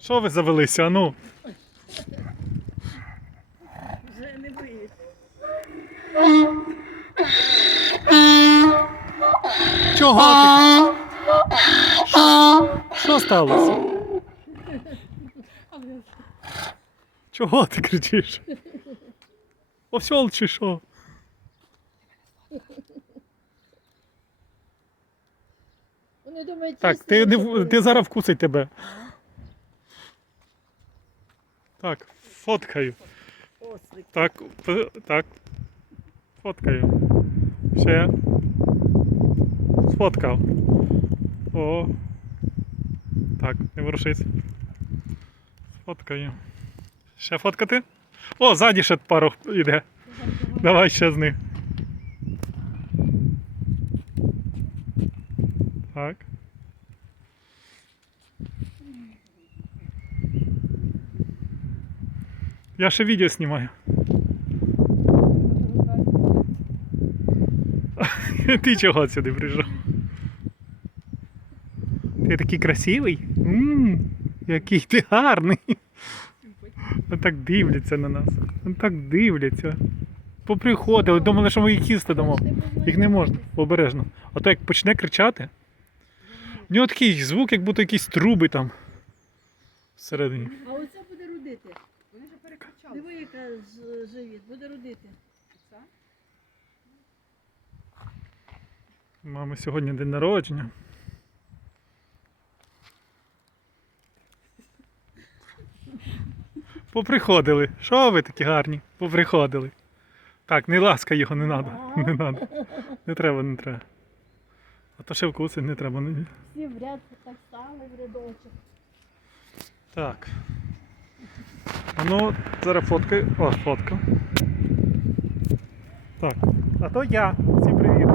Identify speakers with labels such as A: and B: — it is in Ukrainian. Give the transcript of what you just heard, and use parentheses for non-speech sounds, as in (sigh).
A: Що ви завелися, а ну?
B: Вже не боїться.
A: Чого ти? Що, що сталося? Чого ти кричиш? Осьол чи що?
B: Вони думають,
A: Так, ти, не, ти зараз вкусить тебе. Так, фоткаю.
B: Ослик.
A: Так, так. Фоткаю. Ще. Сфоткав. О. Так, не ворушись. Фоткаю. Ще фоткати? О, ззаді ще пару йде. Давай ще з них. Так. Я ще відео знімаю. (laughs) Ти чого сюди прийшов? Ти такий красивий? м який ти гарний. (laughs) Вони так дивляться на нас. Вони так дивляться. Поприходили, думали, що ми їх їсти дамо. Їх не можна, обережно. А то як почне кричати, в нього такий звук, як будто якісь труби там всередині.
B: А оце буде родити.
C: Вони вже перекричали.
B: Диви, яка з- живіт, буде родити.
A: Мами сьогодні день народження. Поприходили. Що ви такі гарні? Поприходили. Так, не ласка його, не треба. Не треба. Не треба, не треба. А то ще вкусить не треба. не-
B: Всі в ряд так само в рядочок.
A: Так. Ну, зараз фоткаю. О, фотка. Так. А то я. Всім привіт.